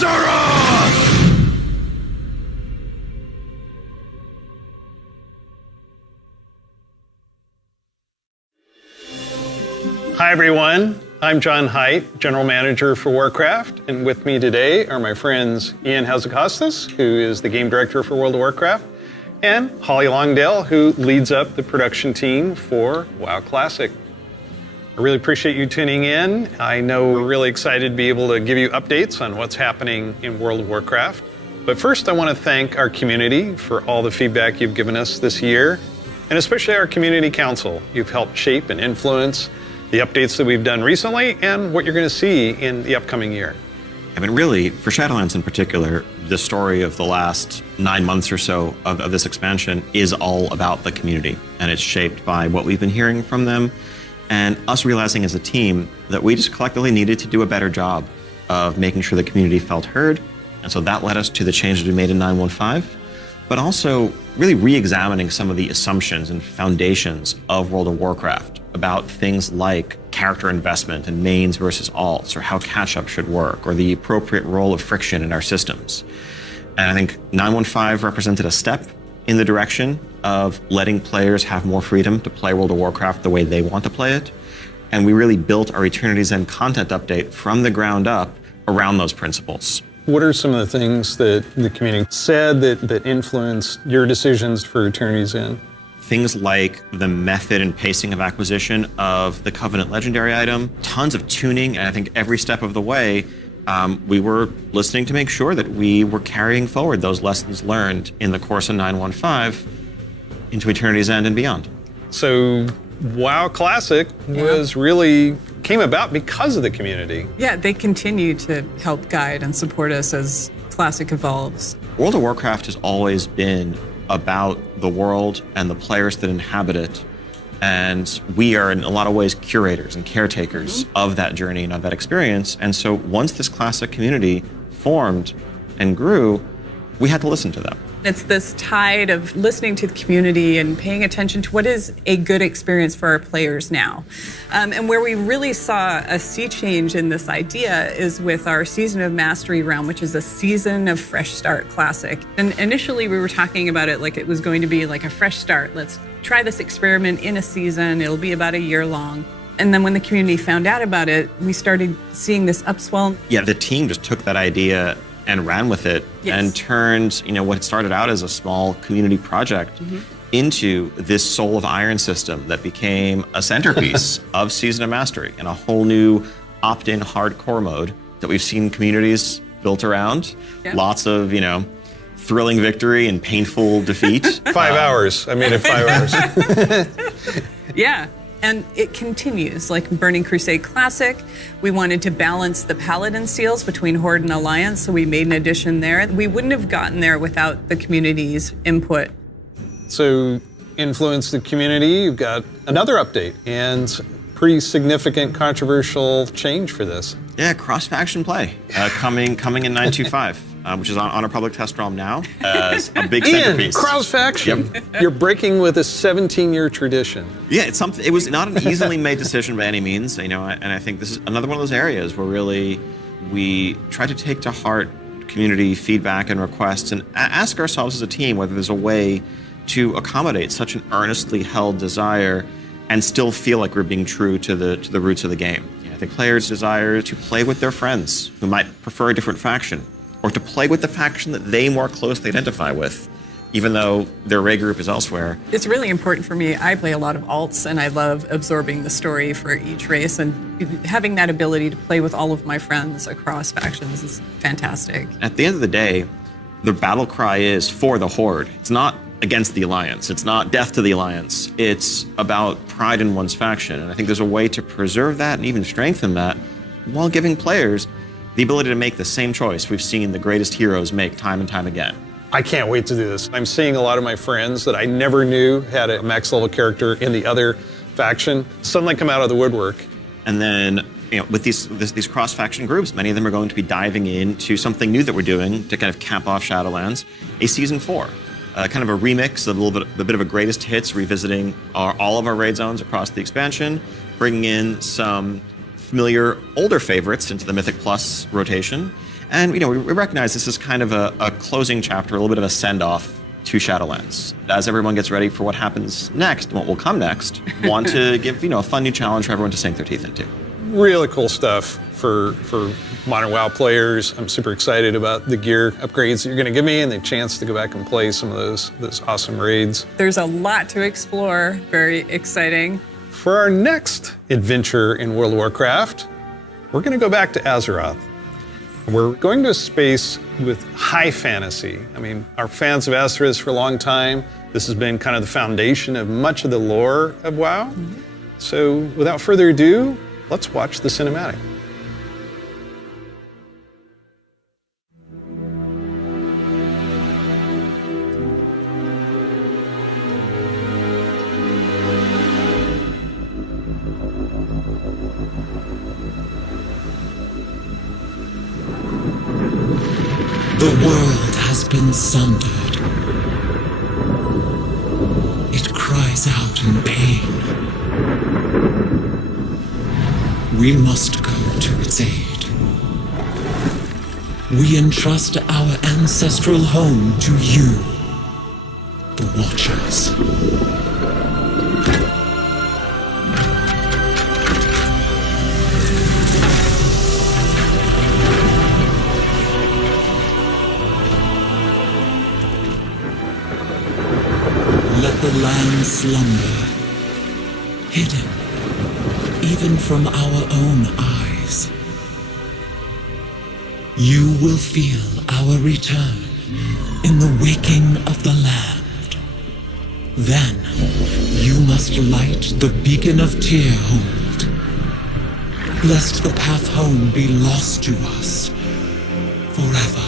Azeroth! Hi everyone, I'm John Haidt, General Manager for Warcraft, and with me today are my friends Ian Hazacostas, who is the Game Director for World of Warcraft, and Holly Longdale, who leads up the production team for WoW Classic. I really appreciate you tuning in. I know we're really excited to be able to give you updates on what's happening in World of Warcraft. But first I want to thank our community for all the feedback you've given us this year, and especially our Community Council. You've helped shape and influence the updates that we've done recently and what you're going to see in the upcoming year. I mean, really, for Shadowlands in particular, the story of the last 9 months or so of this expansion is all about the community, and it's shaped by what we've been hearing from them and us realizing as a team that we just collectively needed to do a better job of making sure the community felt heard. And so that led us to the changes we made in 9.15, but also really re-examining some of the assumptions and foundations of World of Warcraft about things like character investment and mains versus alts, or how catch-up should work, or the appropriate role of friction in our systems. And I think 9.15 represented a step in the direction of letting players have more freedom to play World of Warcraft the way they want to play it. And we really built our Eternity's End content update from the ground up around those principles. What are some of the things that the community said that influenced your decisions for Eternity's End? Things like the method and pacing of acquisition of the Covenant Legendary item, tons of tuning, and I think every step of the way, we were listening to make sure that we were carrying forward those lessons learned in the course of 9.15 into Eternity's End and beyond. So WoW Classic came about because of the community. Yeah, they continue to help guide and support us as Classic evolves. World of Warcraft has always been about the world and the players that inhabit it. And we are in a lot of ways curators and caretakers of that journey and of that experience. And so once this Classic community formed and grew, we had to listen to them. It's this tide of listening to the community and paying attention to what is a good experience for our players now. And where we really saw a sea change in this idea is with our Season of Mastery realm, which is a Season of Fresh Start Classic. And initially we were talking about it like it was going to be like a fresh start. Let's try this experiment in a season. It'll be about a year long. And then when the community found out about it, we started seeing this upswell. Yeah, the team just took that idea and ran with it and turned, what started out as a small community project into this Soul of Iron system that became a centerpiece of Season of Mastery and a whole new opt-in hardcore mode that we've seen communities built around. Lots of, thrilling victory and painful defeat. 5 hours. I made it 5 hours. Yeah. And it continues, like Burning Crusade Classic. We wanted to balance the Paladin seals between Horde and Alliance, so we made an addition there. We wouldn't have gotten there without the community's input. So, influence the community, you've got another update, and pretty significant controversial change for this. Yeah, cross-faction play coming in 9.25. Which is on our public test ROM now as a big centerpiece. Ian, cross-faction. Yep. You're breaking with a 17-year tradition. Yeah, it's something. It was not an easily made decision by any means, and I think this is another one of those areas where really we try to take to heart community feedback and requests and ask ourselves as a team whether there's a way to accommodate such an earnestly held desire and still feel like we're being true to the roots of the game. I think players desire to play with their friends who might prefer a different faction, or to play with the faction that they more closely identify with, even though their raid group is elsewhere. It's really important for me. I play a lot of alts, and I love absorbing the story for each race, and having that ability to play with all of my friends across factions is fantastic. At the end of the day, the battle cry is for the Horde. It's not against the Alliance. It's not death to the Alliance. It's about pride in one's faction, and I think there's a way to preserve that and even strengthen that while giving players the ability to make the same choice we've seen the greatest heroes make time and time again. I can't wait to do this. I'm seeing a lot of my friends that I never knew had a max level character in the other faction suddenly come out of the woodwork. And then, with these cross-faction groups, many of them are going to be diving into something new that we're doing to kind of cap off Shadowlands, a Season 4. Kind of a remix, a bit of a greatest hits, revisiting all of our raid zones across the expansion, bringing in some familiar older favorites into the Mythic Plus rotation, And we recognize this is kind of a closing chapter, a little bit of a send-off to Shadowlands. As everyone gets ready for what happens next, and what will come next, want to give a fun new challenge for everyone to sink their teeth into. Really cool stuff for Modern WoW players. I'm super excited about the gear upgrades that you're going to give me and the chance to go back and play some of those awesome raids. There's a lot to explore. Very exciting. For our next adventure in World of Warcraft, we're going to go back to Azeroth. We're going to a space with high fantasy. I mean, our fans have asked for this for a long time. This has been kind of the foundation of much of the lore of WoW. Mm-hmm. So without further ado, let's watch the cinematic. The world has been sundered. It cries out in pain. We must go to its aid. We entrust our ancestral home to you, the Watchers. Let the land slumber, hidden even from our own eyes. You will feel our return in the waking of the land. Then you must light the beacon of Tearhold, lest the path home be lost to us forever.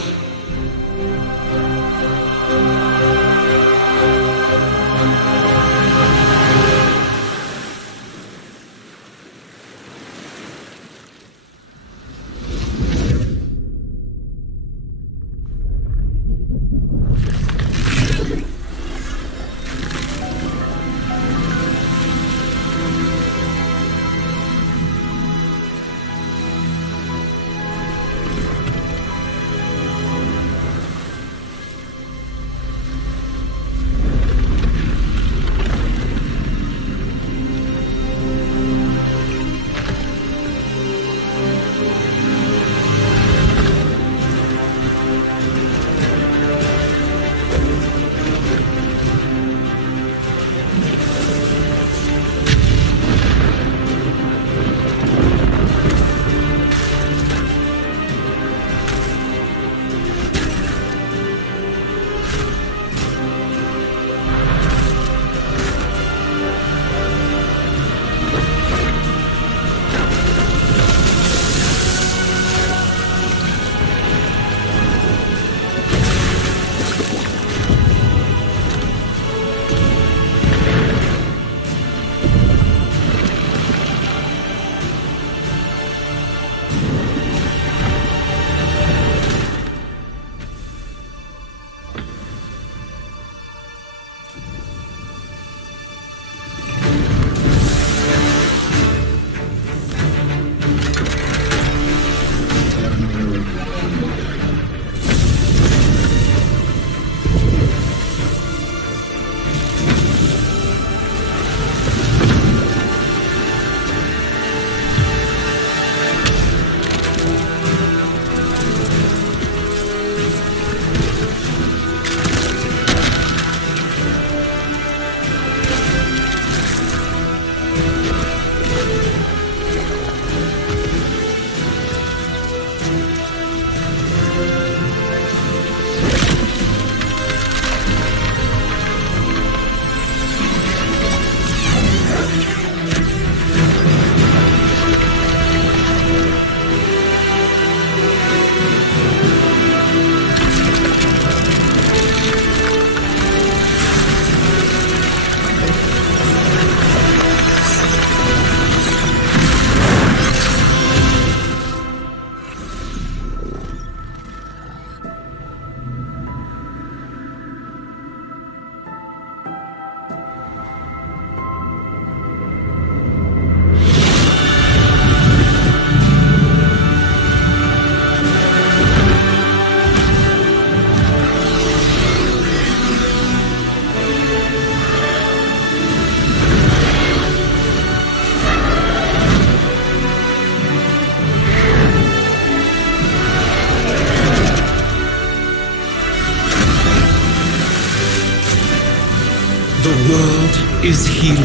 is healing.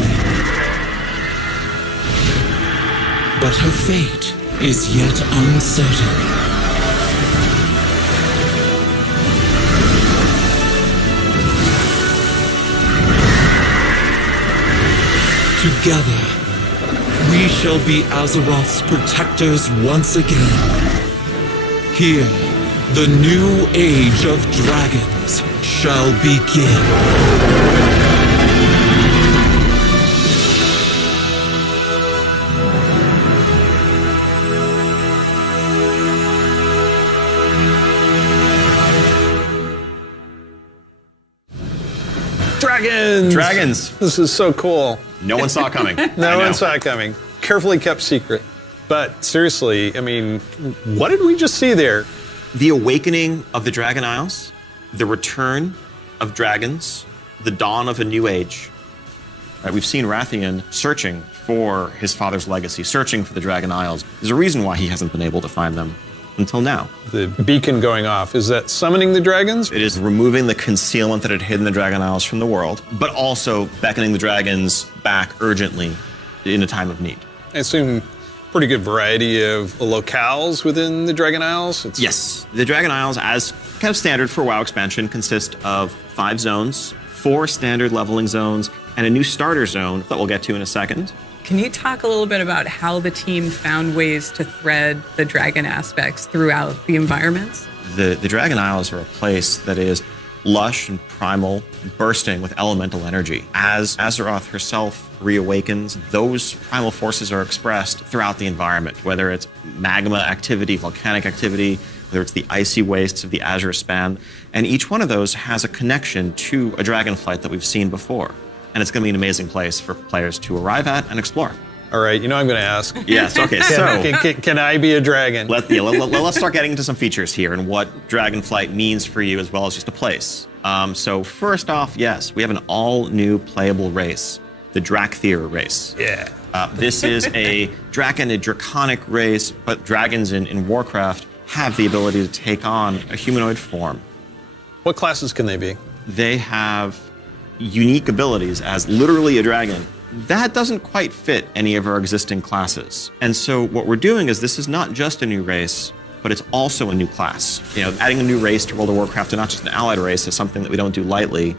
But her fate is yet uncertain. Together, we shall be Azeroth's protectors once again. Here, the new age of dragons shall begin. Dragons! Dragons. This is so cool. No one saw it coming. No one saw it coming. Carefully kept secret. But seriously, I mean, what did we just see there? The awakening of the Dragon Isles, the return of dragons, the dawn of a new age. Right, we've seen Rathian searching for his father's legacy, searching for the Dragon Isles. There's a reason why he hasn't been able to find them until now. The beacon going off, is that summoning the dragons? It is removing the concealment that had hidden the Dragon Isles from the world, but also beckoning the dragons back urgently in a time of need. I assume pretty good variety of locales within the Dragon Isles? Yes, the Dragon Isles, as kind of standard for WoW expansion, consist of 5 zones, 4 standard leveling zones, and a new starter zone that we'll get to in a second. Can you talk a little bit about how the team found ways to thread the dragon aspects throughout the environments? The Dragon Isles are a place that is lush and primal, bursting with elemental energy. As Azeroth herself reawakens, those primal forces are expressed throughout the environment, whether it's magma activity, volcanic activity, whether it's the icy wastes of the Azure Span, and each one of those has a connection to a dragonflight that we've seen before. And it's going to be an amazing place for players to arrive at and explore. All right, you know I'm going to ask. Yes, okay, so... Can I be a dragon? Let's start getting into some features here and what Dragonflight means for you as well as just a place. So first off, yes, we have an all-new playable race, the Drakthir race. Yeah. This is a draconic race, but dragons in Warcraft have the ability to take on a humanoid form. What classes can they be? They have unique abilities as literally a dragon. That doesn't quite fit any of our existing classes. And so what we're doing is this is not just a new race, but it's also a new class. You know, adding a new race to World of Warcraft, and not just an allied race, is something that we don't do lightly,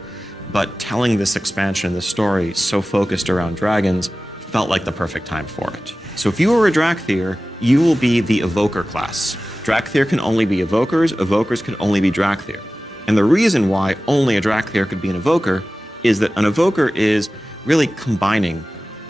but telling this expansion, this story, so focused around dragons, felt like the perfect time for it. So if you are a Drakthir, you will be the Evoker class. Drakthir can only be Evokers, Evokers can only be Drakthir. And the reason why only a Drakthir could be an Evoker is that an Evoker is really combining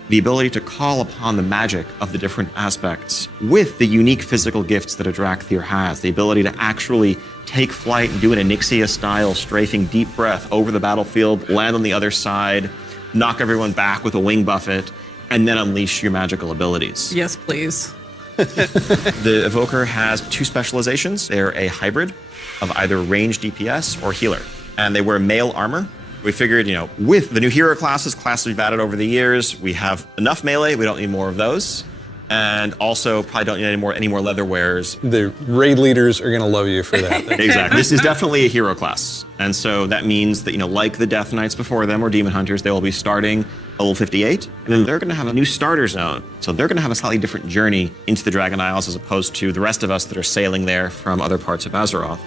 the ability to call upon the magic of the different aspects with the unique physical gifts that a Drakthir has, the ability to actually take flight and do an Onyxia-style strafing deep breath over the battlefield, land on the other side, knock everyone back with a wing buffet, and then unleash your magical abilities. Yes, please. The Evoker has 2 specializations. They're a hybrid of either ranged DPS or healer, and they wear mail armor. We figured, you know, with the new hero classes we've added over the years, we have enough melee, we don't need more of those. And also probably don't need any more leather wearers. The raid leaders are going to love you for that. Exactly. This is definitely a hero class. And so that means that, you know, like the Death Knights before them or Demon Hunters, they will be starting level 58. And then they're going to have a new starter zone. So they're going to have a slightly different journey into the Dragon Isles as opposed to the rest of us that are sailing there from other parts of Azeroth.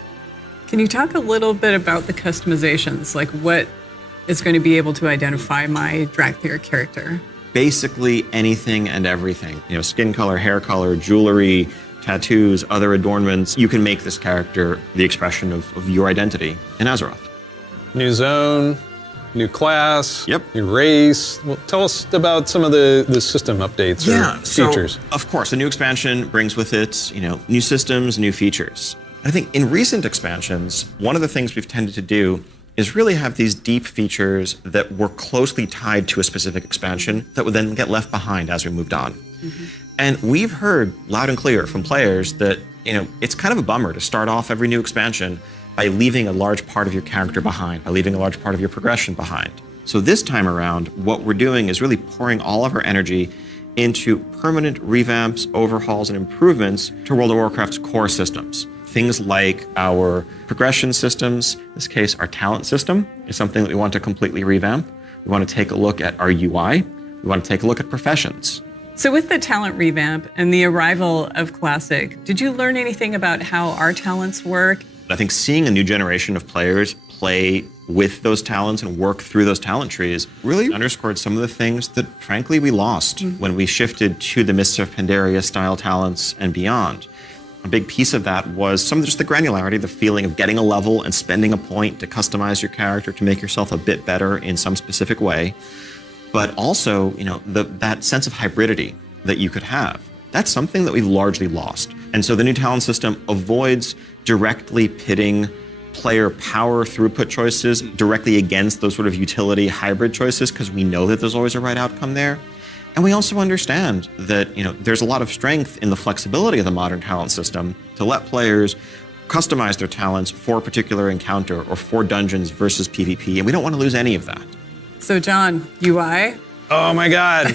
Can you talk a little bit about the customizations? Like what is going to be able to identify my Drakthir character? Basically anything and everything. You know, skin color, hair color, jewelry, tattoos, other adornments. You can make this character the expression of your identity in Azeroth. New zone, new class, Yep. new race. Well, tell us about some of the system updates or features. So, of course, the new expansion brings with it, you know, new systems, new features. I think in recent expansions, one of the things we've tended to do is really have these deep features that were closely tied to a specific expansion that would then get left behind as we moved on. Mm-hmm. And we've heard loud and clear from players that, you know, it's kind of a bummer to start off every new expansion by leaving a large part of your character behind, by leaving a large part of your progression behind. So this time around, what we're doing is really pouring all of our energy into permanent revamps, overhauls, and improvements to World of Warcraft's core systems. Things like our progression systems, in this case, our talent system is something that we want to completely revamp. We want to take a look at our UI. We want to take a look at professions. So with the talent revamp and the arrival of Classic, did you learn anything about how our talents work? I think seeing a new generation of players play with those talents and work through those talent trees really underscored some of the things that, frankly, we lost when we shifted to the Mists of Pandaria style talents and beyond. A big piece of that was some of just the granularity, the feeling of getting a level and spending a point to customize your character to make yourself a bit better in some specific way. But also, that sense of hybridity that you could have. That's something that we've largely lost. And so the new talent system avoids directly pitting player power throughput choices directly against those sort of utility hybrid choices, because we know that there's always a right outcome there. And we also understand that there's a lot of strength in the flexibility of the modern talent system to let players customize their talents for a particular encounter or for dungeons versus PvP, and we don't want to lose any of that. So John, UI? Oh my God.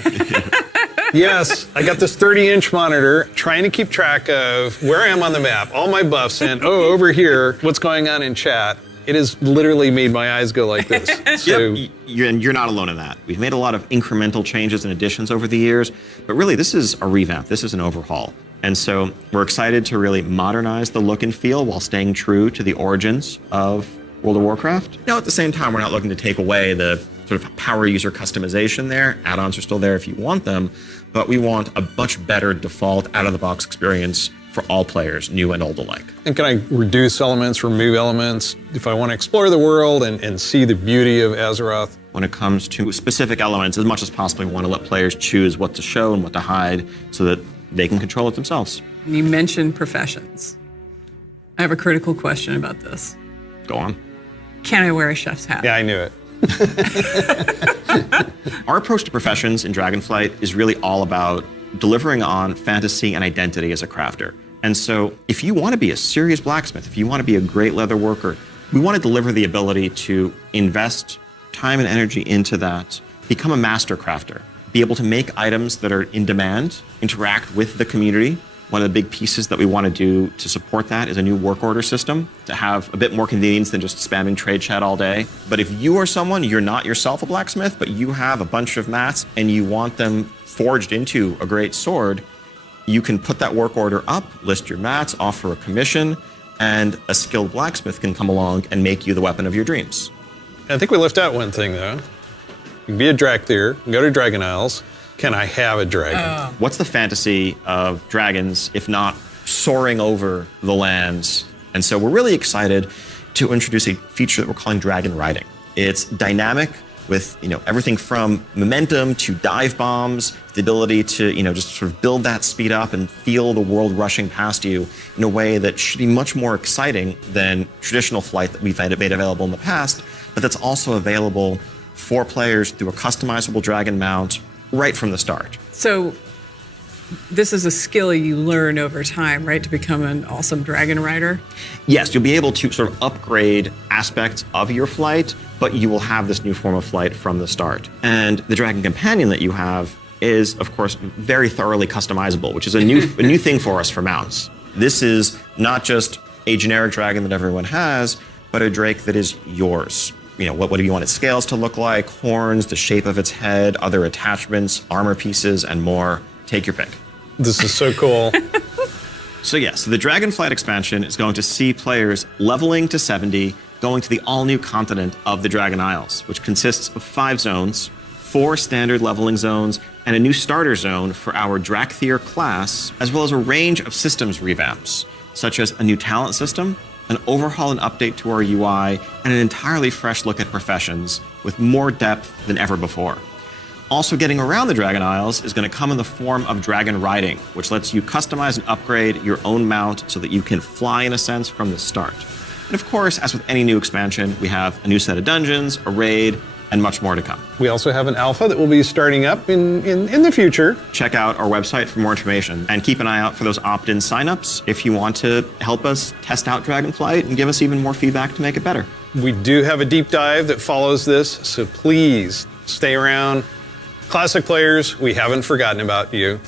Yes, I got this 30-inch monitor trying to keep track of where I am on the map, all my buffs, and over here, what's going on in chat. It has literally made my eyes go like this. So, You're not alone in that. We've made a lot of incremental changes and additions over the years, but really this is a revamp. This is an overhaul. And so we're excited to really modernize the look and feel while staying true to the origins of World of Warcraft. Now, at the same time, we're not looking to take away the sort of power user customization there. Add-ons are still there if you want them, but we want a much better default out-of-the-box experience for all players, new and old alike. and can I reduce elements, remove elements, if I want to explore the world and see the beauty of Azeroth? When it comes to specific elements, as much as possible, we want to let players choose what to show and what to hide so that they can control it themselves. You mentioned professions. I have a critical question about this. Go on. Can I wear a chef's hat? Yeah, I knew it. Our approach to professions in Dragonflight is really all about delivering on fantasy and identity as a crafter. And so if you want to be a serious blacksmith, if you want to be a great leather worker, we want to deliver the ability to invest time and energy into that, become a master crafter, be able to make items that are in demand, interact with the community. One of the big pieces that we want to do to support that is a new work order system to have a bit more convenience than just spamming trade chat all day. But if you are someone, you're not yourself a blacksmith, but you have a bunch of mats and you want them forged into a great sword, you can put that work order up, list your mats, offer a commission, and a skilled blacksmith can come along and make you the weapon of your dreams. I think we left out one thing, though. You can be a Drakthir, go to Dragon Isles. Can I have a dragon? What's the fantasy of dragons, if not soaring over the lands? And so we're really excited to introduce a feature that we're calling dragon riding. It's dynamic with everything from momentum to dive bombs, the ability to just sort of build that speed up and feel the world rushing past you in a way that should be much more exciting than traditional flight that we've made available in the past, but that's also available for players through a customizable dragon mount right from the start. So this is a skill you learn over time, right, to become an awesome dragon rider? Yes, you'll be able to sort of upgrade aspects of your flight, but you will have this new form of flight from the start. And the dragon companion that you have is, of course, very thoroughly customizable, which is a new thing for us for mounts. This is not just a generic dragon that everyone has, but a drake that is yours. What do you want its scales to look like, horns, the shape of its head, other attachments, armor pieces, and more. Take your pick. This is so cool. So the Dragonflight expansion is going to see players leveling to 70, going to the all-new continent of the Dragon Isles, which consists of 5 zones, 4 standard leveling zones, and a new starter zone for our Drakthir class, as well as a range of systems revamps, such as a new talent system, an overhaul and update to our UI, and an entirely fresh look at professions with more depth than ever before. Also getting around the Dragon Isles is going to come in the form of dragon riding, which lets you customize and upgrade your own mount so that you can fly in a sense from the start. And of course, as with any new expansion, we have a new set of dungeons, a raid, and much more to come. We also have an alpha that will be starting up in the future. Check out our website for more information and keep an eye out for those opt-in signups if you want to help us test out Dragonflight and give us even more feedback to make it better. We do have a deep dive that follows this, so please stay around. Classic players, we haven't forgotten about you.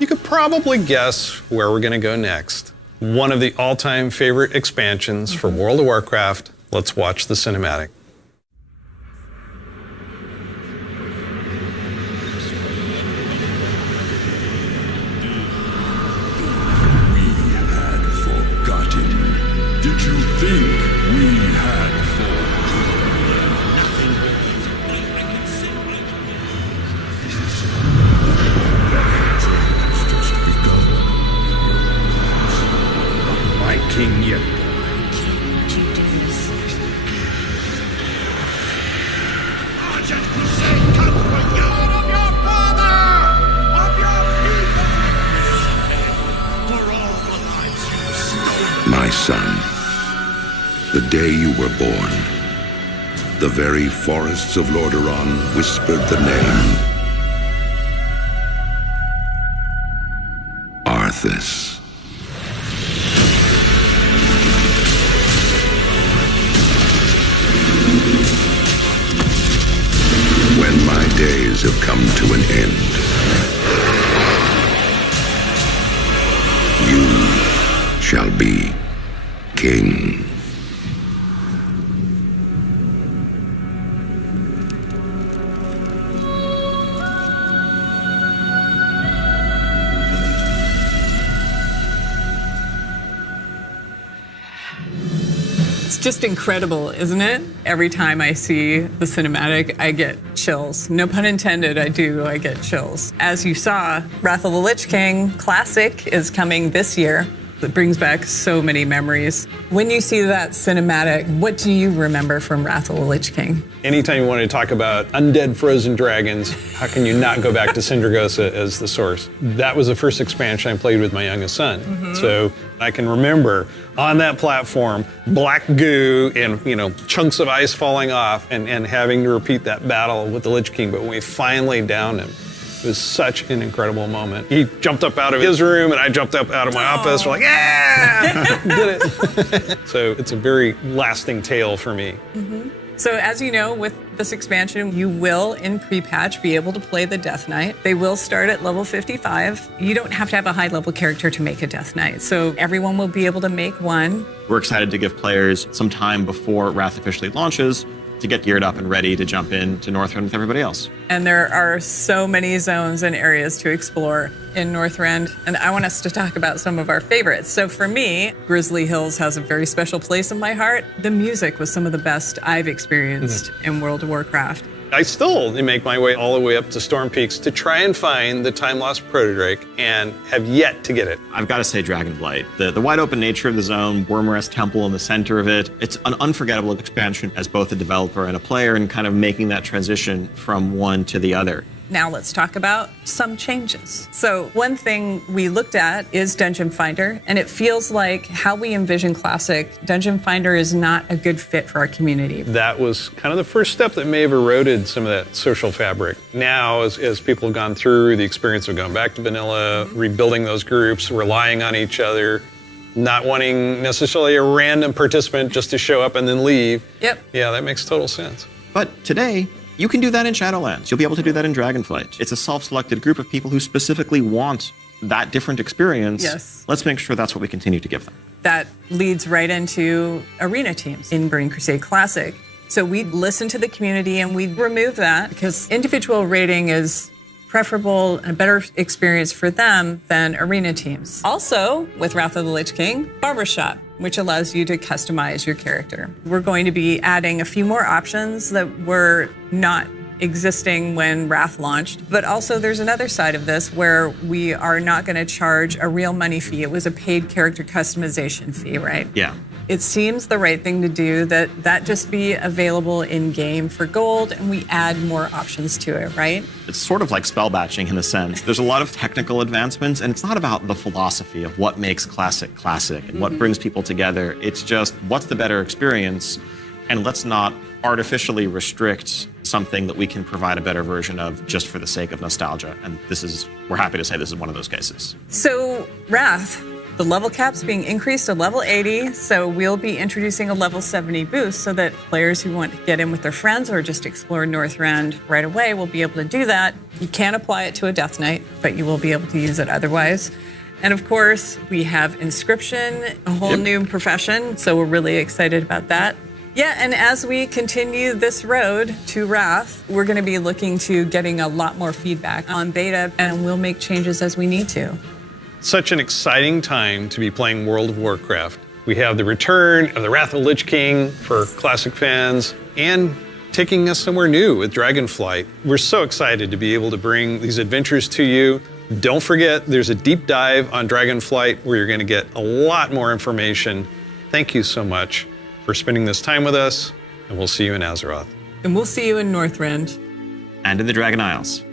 You could probably guess where we're going to go next. One of the all-time favorite expansions for World of Warcraft. Let's watch the cinematic. My son, the day you were born, the very forests of Lordaeron whispered the name Arthas. When my days have come to an end, you shall be king. It's just incredible, isn't it? Every time I see the cinematic, I get chills. No pun intended, I get chills. As you saw, Wrath of the Lich King Classic is coming this year. It brings back so many memories. When you see that cinematic, what do you remember from Wrath of the Lich King? Anytime you want to talk about undead frozen dragons, how can you not go back to Sindragosa as the source? That was the first expansion I played with my youngest son. So I can remember on that platform, black goo and chunks of ice falling off and having to repeat that battle with the Lich King. But when we finally downed him, it was such an incredible moment. He jumped up out of his room and I jumped up out of my office. We're like, yeah, did it. So it's a very lasting tale for me. So as you know, with this expansion, you will, in pre-patch, be able to play the Death Knight. They will start at level 55. You don't have to have a high-level character to make a Death Knight, so everyone will be able to make one. We're excited to give players some time before Wrath officially launches to get geared up and ready to jump into Northrend with everybody else. And there are so many zones and areas to explore in Northrend, and I want us to talk about some of our favorites. So for me, Grizzly Hills has a very special place in my heart. The music was some of the best I've experienced in World of Warcraft. I still make my way all the way up to Storm Peaks to try and find the time-lost Protodrake and have yet to get it. I've got to say Dragonblight. The wide open nature of the zone, Wormrest Temple in the center of it, it's an unforgettable expansion as both a developer and a player and kind of making that transition from one to the other. Now let's talk about some changes. So one thing we looked at is Dungeon Finder, and it feels like how we envision Classic, Dungeon Finder is not a good fit for our community. That was kind of the first step that may have eroded some of that social fabric. Now, as people have gone through the experience of going back to vanilla, rebuilding those groups, relying on each other, not wanting necessarily a random participant just to show up and then leave. Yep. Yeah, that makes total sense. But today, you can do that in Shadowlands. You'll be able to do that in Dragonflight. It's a self-selected group of people who specifically want that different experience. Yes. Let's make sure that's what we continue to give them. That leads right into arena teams in Burning Crusade Classic. So we listen to the community and we remove that because individual rating is preferable and a better experience for them than arena teams. Also, with Wrath of the Lich King, Barbershop, which allows you to customize your character. We're going to be adding a few more options that were not existing when Wrath launched, but also there's another side of this where we are not going to charge a real money fee. It was a paid character customization fee, right? Yeah. It seems the right thing to do that just be available in-game for gold and we add more options to it, right? It's sort of like spell batching in a sense. There's a lot of technical advancements and it's not about the philosophy of what makes Classic classic and what brings people together. It's just what's the better experience, and let's not artificially restrict something that we can provide a better version of just for the sake of nostalgia. And we're happy to say this is one of those cases. So Wrath, the level cap's being increased to level 80, so we'll be introducing a level 70 boost so that players who want to get in with their friends or just explore Northrend right away will be able to do that. You can't apply it to a Death Knight, but you will be able to use it otherwise. And of course, we have Inscription, a whole new profession, so we're really excited about that. Yeah, and as we continue this road to Wrath, we're going to be looking to getting a lot more feedback on beta, and we'll make changes as we need to. Such an exciting time to be playing World of Warcraft. We have the return of the Wrath of the Lich King for Classic fans and taking us somewhere new with Dragonflight. We're so excited to be able to bring these adventures to you. Don't forget, there's a deep dive on Dragonflight where you're going to get a lot more information. Thank you so much for spending this time with us, and we'll see you in Azeroth. And we'll see you in Northrend. And in the Dragon Isles.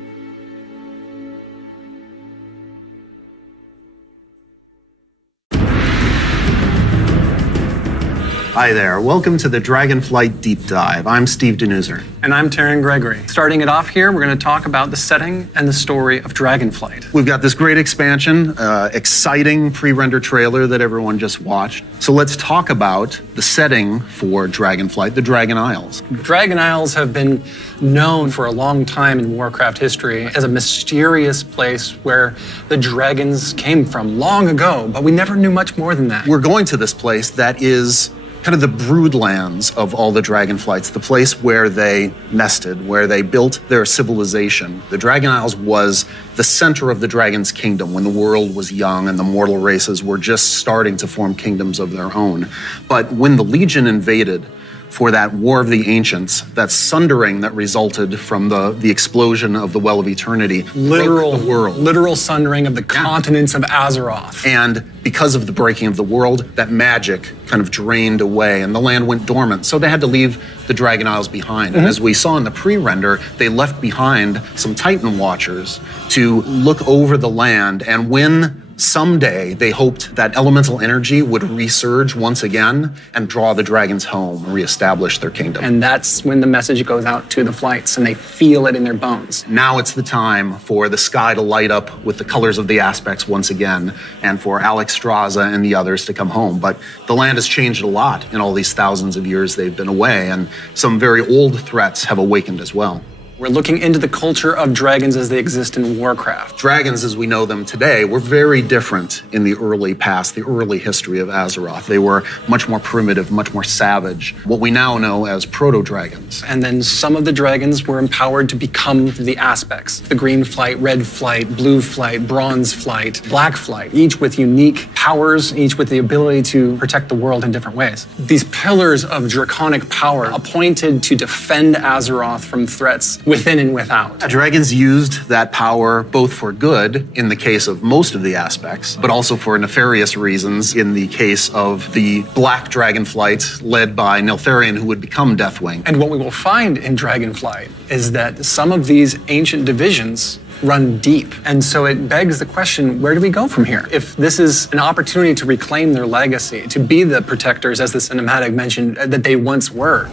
Hi there. Welcome to the Dragonflight Deep Dive. I'm Steve Denuser. And I'm Taryn Gregory. Starting it off here, we're going to talk about the setting and the story of Dragonflight. We've got this great expansion, exciting pre-render trailer that everyone just watched. So let's talk about the setting for Dragonflight, the Dragon Isles. Dragon Isles have been known for a long time in Warcraft history as a mysterious place where the dragons came from long ago, but we never knew much more than that. We're going to this place that is kind of the broodlands of all the Dragonflights, the place where they nested, where they built their civilization. The Dragon Isles was the center of the Dragon's kingdom when the world was young and the mortal races were just starting to form kingdoms of their own. But when the Legion invaded for that War of the Ancients, that sundering that resulted from the explosion of the Well of Eternity, broke the world. Literal sundering of the continents of Azeroth. And because of the breaking of the world, that magic kind of drained away and the land went dormant. So they had to leave the Dragon Isles behind. And as we saw in the pre-render, they left behind some Titan Watchers to look over the land. And when someday they hoped that elemental energy would resurge once again and draw the dragons home and reestablish their kingdom. And that's when the message goes out to the flights and they feel it in their bones. Now it's the time for the sky to light up with the colors of the aspects once again, and for Alex Straza and the others to come home. But the land has changed a lot in all these thousands of years they've been away, and some very old threats have awakened as well. We're looking into the culture of dragons as they exist in Warcraft. Dragons as we know them today were very different in the early past, the early history of Azeroth. They were much more primitive, much more savage, what we now know as proto-dragons. And then some of the dragons were empowered to become the aspects. The green flight, red flight, blue flight, bronze flight, black flight, each with unique powers, each with the ability to protect the world in different ways. These pillars of draconic power appointed to defend Azeroth from threats within and without. Dragons used that power both for good in the case of most of the aspects, but also for nefarious reasons in the case of the Black Dragonflight led by Neltharion, who would become Deathwing. And what we will find in Dragonflight is that some of these ancient divisions run deep. And so it begs the question, where do we go from here? If this is an opportunity to reclaim their legacy, to be the protectors, as the cinematic mentioned, that they once were.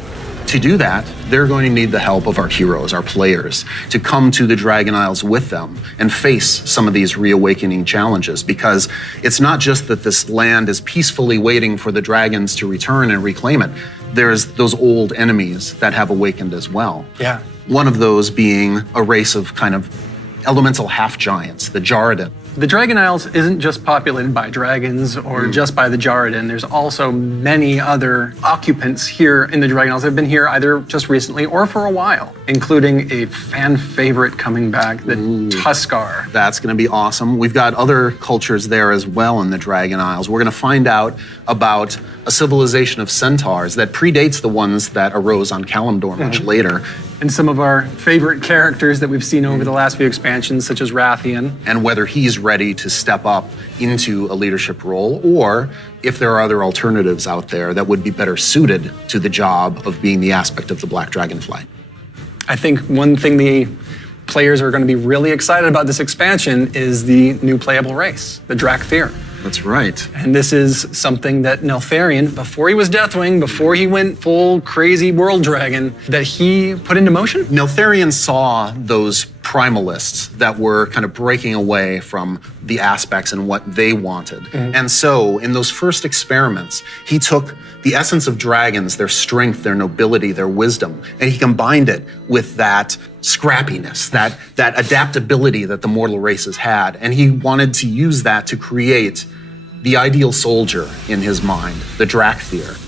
To do that, they're going to need the help of our heroes, our players, to come to the Dragon Isles with them and face some of these reawakening challenges, because it's not just that this land is peacefully waiting for the dragons to return and reclaim it. There's those old enemies that have awakened as well. Yeah. One of those being a race of kind of elemental half-giants, the Jarradin. The Dragon Isles isn't just populated by dragons or just by the Jarradin. There's also many other occupants here in the Dragon Isles that have been here either just recently or for a while, including a fan favorite coming back, the Tuskar. That's going to be awesome. We've got other cultures there as well in the Dragon Isles. We're going to find out about a civilization of centaurs that predates the ones that arose on Kalimdor much later. And some of our favorite characters that we've seen over the last few expansions, such as Rathian. And whether he's ready to step up into a leadership role, or if there are other alternatives out there that would be better suited to the job of being the aspect of the Black Dragonflight. I think one thing the players are going to be really excited about this expansion is the new playable race, the Drakthir. That's right. And this is something that Neltharion, before he was Deathwing, before he went full crazy world dragon, that he put into motion. Neltharion saw those primalists that were kind of breaking away from the aspects and what they wanted. And so in those first experiments, he took the essence of dragons, their strength, their nobility, their wisdom, and he combined it with that scrappiness, that adaptability that the mortal races had. And he wanted to use that to create the ideal soldier in his mind, the Drakthir.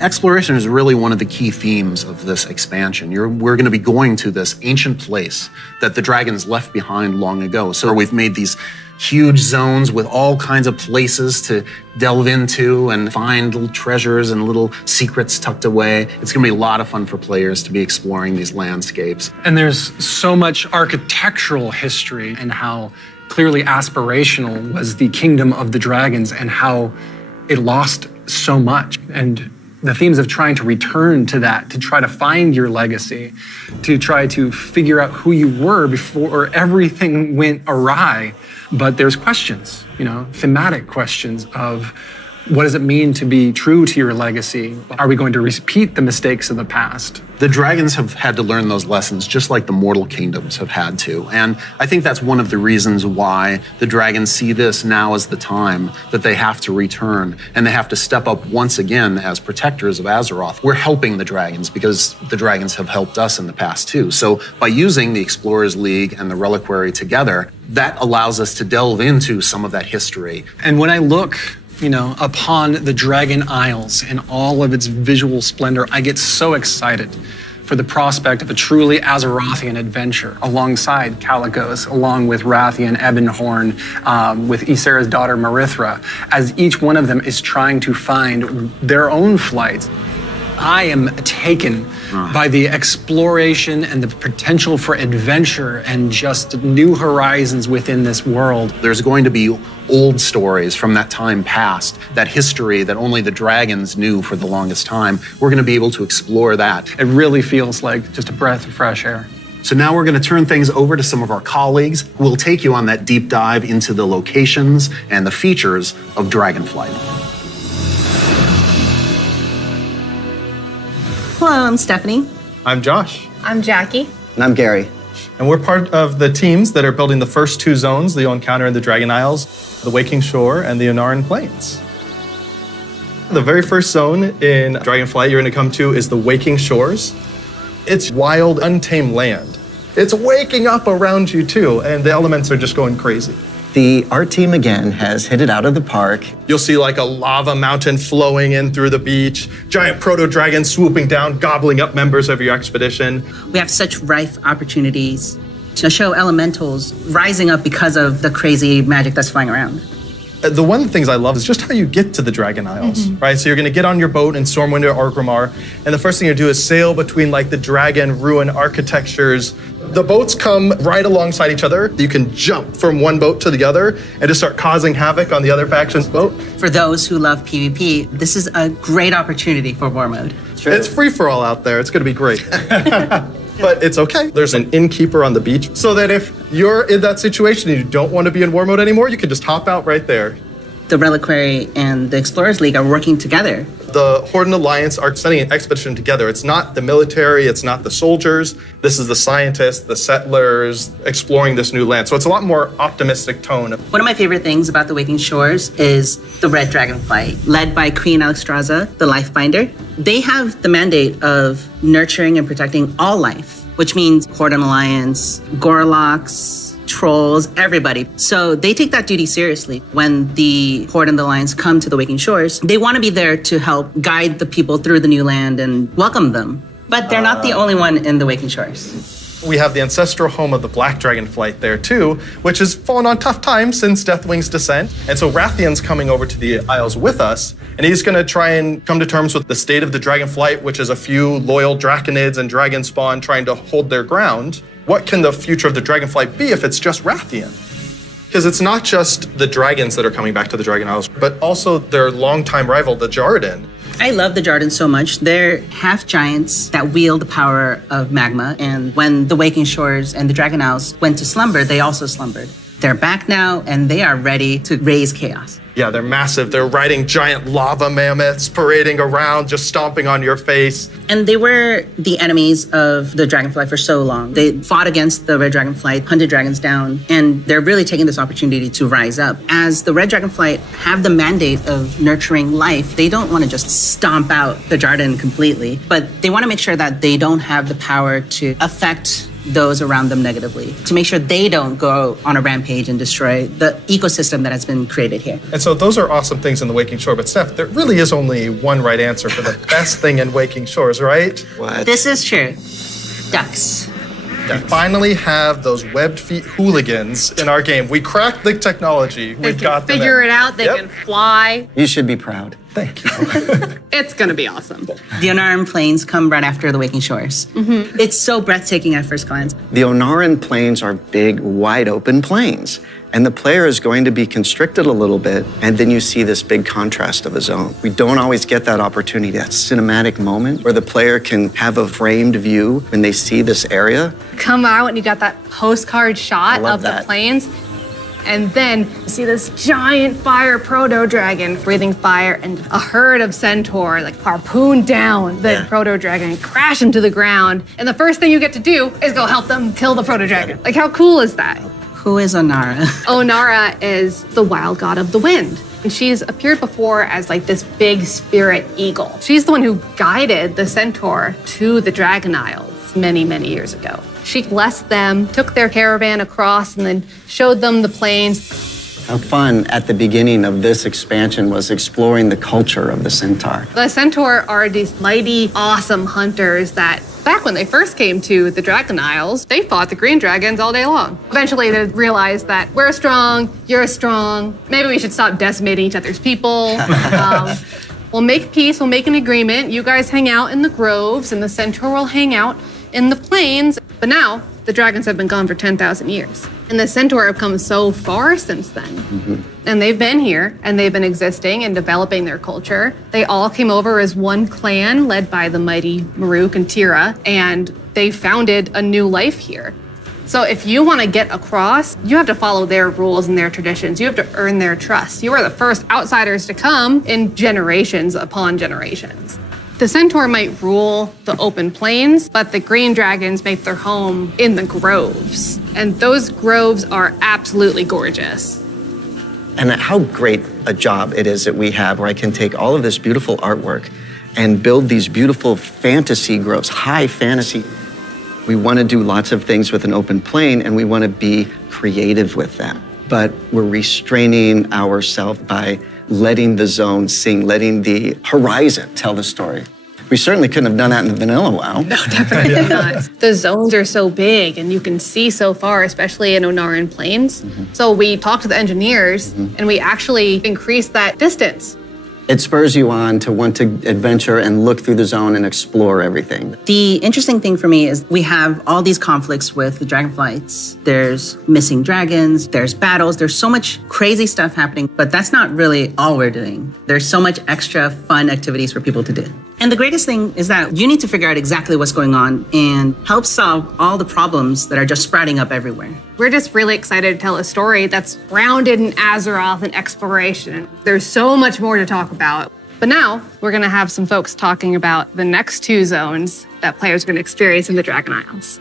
Exploration is really one of the key themes of this expansion. We're going to be going to this ancient place that the dragons left behind long ago. So we've made these huge zones with all kinds of places to delve into and find little treasures and little secrets tucked away. It's going to be a lot of fun for players to be exploring these landscapes. And there's so much architectural history and how clearly aspirational was the kingdom of the dragons and how it lost so much. And the themes of trying to return to that, to try to find your legacy, to try to figure out who you were before everything went awry. But there's questions, thematic questions of What does it mean to be true to your legacy? Are we going to repeat the mistakes of the past? The dragons have had to learn those lessons just like the mortal kingdoms have had to. And I think that's one of the reasons why the dragons see this now as the time that they have to return and they have to step up once again as protectors of Azeroth. We're helping the dragons because the dragons have helped us in the past too. So by using the Explorers League and the Reliquary together, that allows us to delve into some of that history. And when I look upon the Dragon Isles and all of its visual splendor, I get so excited for the prospect of a truly Azerothian adventure alongside Calicos, along with Rathian, Ebonhorn, with Ysera's daughter Marithra, as each one of them is trying to find their own flight. I am taken by the exploration and the potential for adventure and just new horizons within this world. There's going to be old stories from that time past, that history that only the dragons knew for the longest time. We're going to be able to explore that. It really feels like just a breath of fresh air. So now we're going to turn things over to some of our colleagues who will take you on that deep dive into the locations and the features of Dragonflight. Hello, I'm Stephanie. I'm Josh. I'm Jackie. And I'm Gary. And we're part of the teams that are building the first two zones that you'll encounter in the Dragon Isles, the Waking Shore and the Onaran Plains. The very first zone in Dragonflight you're going to come to is the Waking Shores. It's wild, untamed land. It's waking up around you too, and the elements are just going crazy. The art team again has hit it out of the park. You'll see like a lava mountain flowing in through the beach, giant proto-dragons swooping down, gobbling up members of your expedition. We have such rife opportunities to show elementals rising up because of the crazy magic that's flying around. The one of the things I love is just how you get to the Dragon Isles, right? So you're going to get on your boat in Stormwind or Orgrimmar, and the first thing you do is sail between like the dragon ruin architectures. The boats come right alongside each other. You can jump from one boat to the other and just start causing havoc on the other faction's boat. For those who love PvP, this is a great opportunity for War Mode. It's free for all out there. It's going to be great. But it's okay. There's an innkeeper on the beach so that if you're in that situation and you don't want to be in war mode anymore, you can just hop out right there. The Reliquary and the Explorers League are working together. The Horde and Alliance are sending an expedition together. It's not the military, it's not the soldiers. This is the scientists, the settlers exploring this new land. So it's a lot more optimistic tone. One of my favorite things about the Waking Shores is the Red Dragonflight, led by Queen Alexstrasza, the Lifebinder. They have the mandate of nurturing and protecting all life, which means Horde and Alliance, Gorloks, trolls, everybody. So they take that duty seriously. When the Horde and the Alliance come to the Waking Shores, they want to be there to help guide the people through the new land and welcome them. But they're not the only one in the Waking Shores. We have the ancestral home of the Black Dragonflight there too, which has fallen on tough times since Deathwing's descent. And so Rathian's coming over to the Isles with us, and he's going to try and come to terms with the state of the Dragonflight, which is a few loyal Draconids and Dragon Spawn trying to hold their ground. What can the future of the Dragonflight be if it's just Rathian? Because it's not just the dragons that are coming back to the Dragon Isles, but also their longtime rival, the Jarden. I love the Jarden so much. They're half giants that wield the power of magma. And when the Waking Shores and the Dragon Isles went to slumber, they also slumbered. They're back now, and they are ready to raise chaos. Yeah, they're massive. They're riding giant lava mammoths, parading around, just stomping on your face. And they were the enemies of the Dragonflight for so long. They fought against the Red Dragonflight, hunted dragons down, and they're really taking this opportunity to rise up. As the Red Dragonflight have the mandate of nurturing life, they don't want to just stomp out the Jarden completely, but they want to make sure that they don't have the power to affect those around them negatively, to make sure they don't go on a rampage and destroy the ecosystem that has been created here. And so those are awesome things in the Waking Shore, but Steph, there really is only one right answer for the best thing in Waking Shores, right? What? This is true. Ducks. We finally have those webbed feet hooligans in our game. We cracked the technology. They We've got them figure in. it out. They Yep. can fly. You should be proud. Thank you. It's going to be awesome. The Onaran Plains come right after the Waking Shores. It's so breathtaking at first glance. The Onaran Plains are big, wide open plains, and the player is going to be constricted a little bit, and then you see this big contrast of a zone. We don't always get that opportunity, that cinematic moment where the player can have a framed view when they see this area. Come out and you got that postcard shot love of that. the plains. And then you see this giant fire proto-dragon breathing fire, and a herd of centaur like harpoon down the proto-dragon and crash into the ground. And the first thing you get to do is go help them kill the proto-dragon. Like, how cool is that? Who is Onara? Onara is the wild god of the wind. And she's appeared before as like this big spirit eagle. She's the one who guided the centaur to the Dragon Isles many, many years ago. She blessed them, took their caravan across, and then showed them the plains. How fun at the beginning of this expansion was exploring the culture of the centaur. The centaur are these mighty, awesome hunters that back when they first came to the Dragon Isles, they fought the green dragons all day long. Eventually, they realized that we're strong, you're strong. Maybe we should stop decimating each other's people. We'll make peace, we'll make an agreement. You guys hang out in the groves, and the centaur will hang out in the plains. But now, the dragons have been gone for 10,000 years. And the centaur have come so far since then. And they've been here, and they've been existing and developing their culture. They all came over as one clan led by the mighty Maruk and Tira, and they founded a new life here. So if you want to get across, you have to follow their rules and their traditions. You have to earn their trust. You are the first outsiders to come in generations upon generations. The centaur might rule the open plains, but the green dragons make their home in the groves. And those groves are absolutely gorgeous. And how great a job it is that we have where I can take all of this beautiful artwork and build these beautiful fantasy groves, high fantasy. We want to do lots of things with an open plain, and we want to be creative with them. But we're restraining ourselves by letting the zone sing, letting the horizon tell the story. We certainly couldn't have done that in the vanilla WoW. No, definitely not. The zones are so big, and you can see so far, especially in Onaran Plains. So we talked to the engineers, and we actually increased that distance. It spurs you on to want to adventure and look through the zone and explore everything. The interesting thing for me is we have all these conflicts with the dragonflights. There's missing dragons, there's battles, there's so much crazy stuff happening, but that's not really all we're doing. There's so much extra fun activities for people to do. And the greatest thing is that you need to figure out exactly what's going on and help solve all the problems that are just sprouting up everywhere. We're just really excited to tell a story that's grounded in Azeroth and exploration. There's so much more to talk about. But now we're going to have some folks talking about the next two zones that players are going to experience in the Dragon Isles.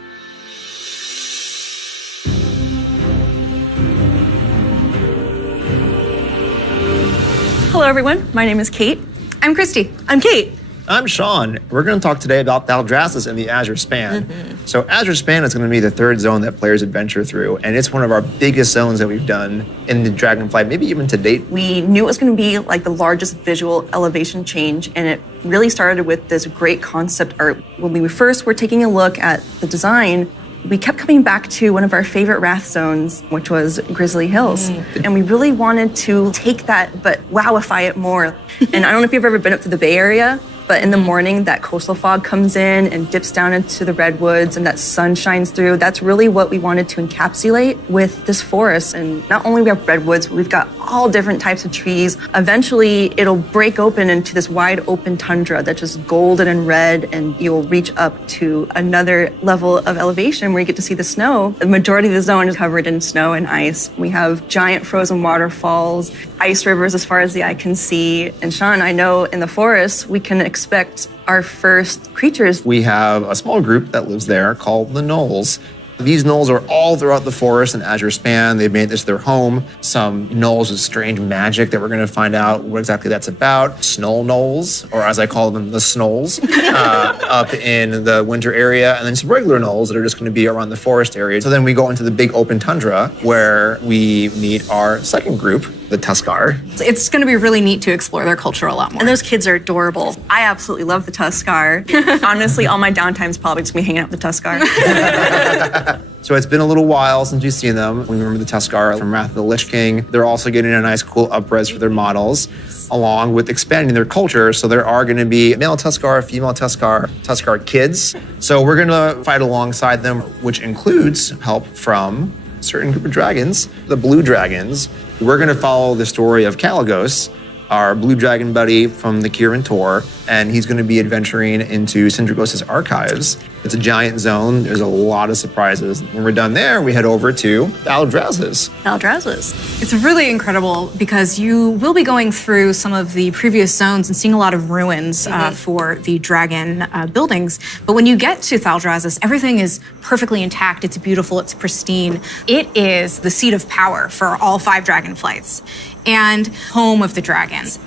Hello, everyone. My name is Kate. I'm Christy. I'm Kate. I'm Sean. We're going to talk today about Thaldraszus and the Azure Span. So Azure Span is going to be the third zone that players adventure through, and it's one of our biggest zones that we've done in the Dragonflight, maybe even to date. We knew it was going to be like the largest visual elevation change, and it really started with this great concept art. When we first were taking a look at the design, we kept coming back to one of our favorite Wrath zones, which was Grizzly Hills. And we really wanted to take that, but wowify it more. And I don't know if you've ever been up to the Bay Area, but in the morning, that coastal fog comes in and dips down into the redwoods and that sun shines through. That's really what we wanted to encapsulate with this forest. And not only we have redwoods, but we've got all different types of trees. Eventually, it'll break open into this wide open tundra that's just golden and red, and you'll reach up to another level of elevation where you get to see the snow. The majority of the zone is covered in snow and ice. We have giant frozen waterfalls, ice rivers as far as the eye can see. And Sean, I know in the forest, we can expect our first creatures. We have a small group that lives there called the Gnolls. These gnolls are all throughout the forest and Azure Span. They've made this their home. Some gnolls with strange magic that we're going to find out what exactly that's about. Snow gnolls, or as I call them, the snolls, up in the winter area. And then some regular gnolls that are just going to be around the forest area. So then we go into the big open tundra where we meet our second group, the Tuskar. It's going to be really neat to explore their culture a lot more. And those kids are adorable. I absolutely love the Tuskar. Honestly, all my downtime's probably just me hanging out with the Tuskar. So it's been a little while since we've seen them. We remember the Tuskar from Wrath of the Lich King. They're also getting a nice, cool up-res for their models, along with expanding their culture. So there are going to be male Tuskar, female Tuskar, Tuskar kids. So we're going to fight alongside them, which includes help from a certain group of dragons, the blue dragons. We're going to follow the story of Kalagos, our blue dragon buddy from the Kirin Tor, and he's going to be adventuring into Sindragos's archives. It's a giant zone. There's a lot of surprises. When we're done there, we head over to Aldraz's. It's really incredible because you will be going through some of the previous zones and seeing a lot of ruins for the dragon buildings. But when you get to Thaldrazis, everything is perfectly intact. It's beautiful. It's pristine. It is the seat of power for all 5 dragon flights and home of the dragons.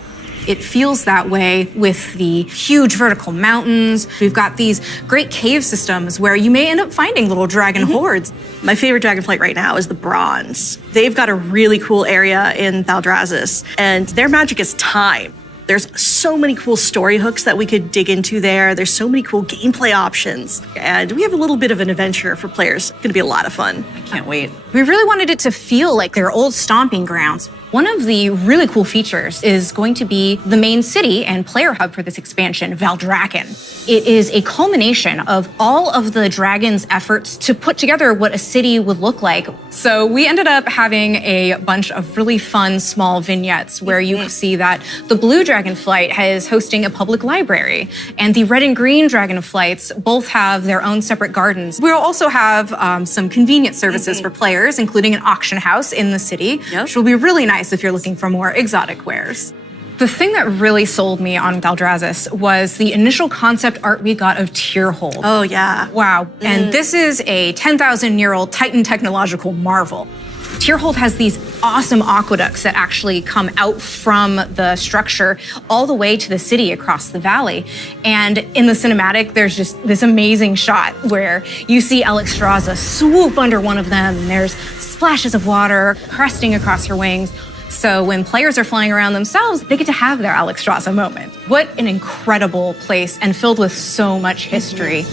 It feels that way with the huge vertical mountains. We've got these great cave systems where you may end up finding little dragon hordes. My favorite dragonflight right now is the Bronze. They've got a really cool area in Thaldrazis, and their magic is time. There's so many cool story hooks that we could dig into there. There's so many cool gameplay options. And we have a little bit of an adventure for players. It's gonna be a lot of fun. Can't wait. We really wanted it to feel like their old stomping grounds. One of the really cool features is going to be the main city and player hub for this expansion, Valdraken. It is a culmination of all of the dragon's efforts to put together what a city would look like. So we ended up having a bunch of really fun small vignettes where you can see that the blue dragonflight is hosting a public library, and the red and green dragonflights both have their own separate gardens. We'll also have some convenience services for players, including an auction house in the city, which will be really nice if you're looking for more exotic wares. The thing that really sold me on Thaldrazis was the initial concept art we got of Tierhold. Oh, yeah. Wow. And this is a 10,000-year-old Titan technological marvel. Tierhold has these awesome aqueducts that actually come out from the structure all the way to the city across the valley. And in the cinematic, there's just this amazing shot where you see Alexstrasza swoop under one of them, and there's splashes of water cresting across her wings. So when players are flying around themselves, they get to have their Alexstrasza moment. What an incredible place, and filled with so much history.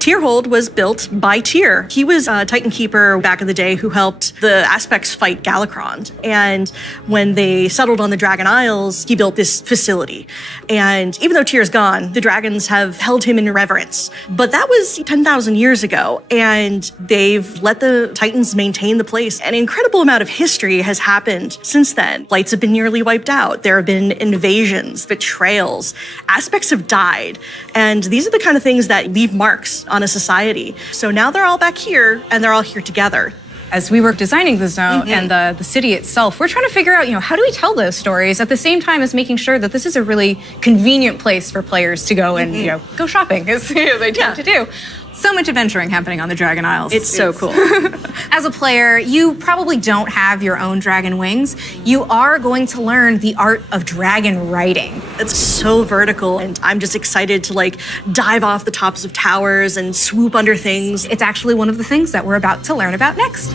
Tierhold was built by Tyr. He was a Titan Keeper back in the day who helped the Aspects fight Galakrond. And when they settled on the Dragon Isles, he built this facility. And even though Tyr's gone, the dragons have held him in reverence. But that was 10,000 years ago, and they've let the Titans maintain the place. An incredible amount of history has happened since then. Lights have been nearly wiped out. There have been invasions, betrayals. Aspects have died. And these are the kind of things that leave marks on a society. So now they're all back here, and they're all here together. As we were designing the zone and the city itself, we're trying to figure out, how do we tell those stories at the same time as making sure that this is a really convenient place for players to go and, go shopping, as they tend to do. So much adventuring happening on the Dragon Isles. It's so cool. As a player, you probably don't have your own dragon wings. You are going to learn the art of dragon riding. It's so vertical, and I'm just excited to dive off the tops of towers and swoop under things. It's actually one of the things that we're about to learn about next.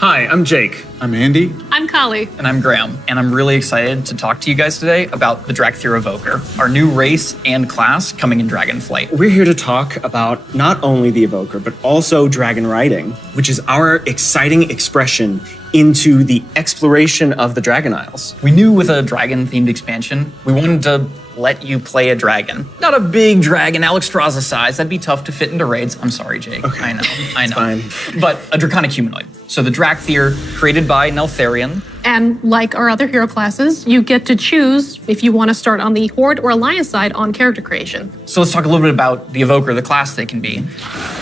Hi, I'm Jake. I'm Andy. I'm Kali. And I'm Graham. And I'm really excited to talk to you guys today about the Dracthyr Evoker, our new race and class coming in Dragonflight. We're here to talk about not only the Evoker, but also dragon riding, which is our exciting expression into the exploration of the Dragon Isles. We knew with a dragon-themed expansion, we wanted to let you play a dragon. Not a big dragon, Alexstrasza size. That'd be tough to fit into raids. I'm sorry, Jake. Okay. I know. It's fine. But a draconic humanoid. So the Dracthyr, created by Neltharion. And like our other hero classes, you get to choose if you want to start on the Horde or Alliance side on character creation. So let's talk a little bit about the Evoker, the class they can be.